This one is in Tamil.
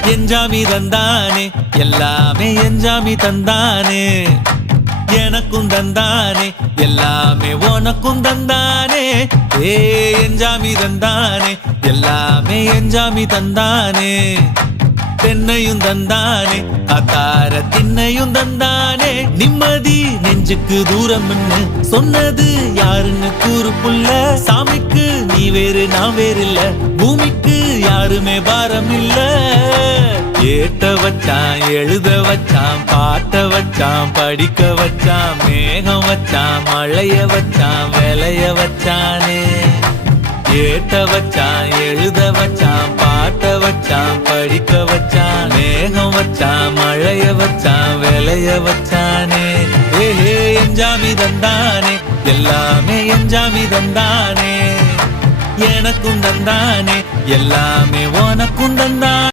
எஞ்சாமி தந்தானே எல்லாமே எஞ்சாமி தந்தானே எனக்கும் தந்தானே எல்லாமே உனக்கும் தந்தானே ஏ எஞ்சாமி தந்தானே எல்லாமே எஞ்சாமி தந்தானே தென்னையும் தந்தானே அத்தார திண்ணையும் தந்தானே நிம்மதி நெஞ்சுக்கு தூரம்னு சொன்னது யாருன்னு கூறு புள்ள சாமிக்கு நீ வேறு நான் வேறு இல்ல பூமிக்கு யாருமே பாரம் இல்ல ஏட்ட வச்சான் எழுத வச்சான் பாட்ட வச்சான் படிக்க வச்சான் மேகம் வச்சான் மழைய வச்சான் விளைய வச்சானே ஏட்ட வச்சான் எழுத வச்சான் பாட்ட வச்சான் படிக்க வச்சான் மேகம் வச்சான் மழைய வச்சான் விளைய வச்சானே ஏஹே எஞ்சாமி தந்தானே எல்லாமே எஞ்சாமி தந்தானே எனக்கும் தந்தானே எல்லாமே உனக்கும் தந்தானே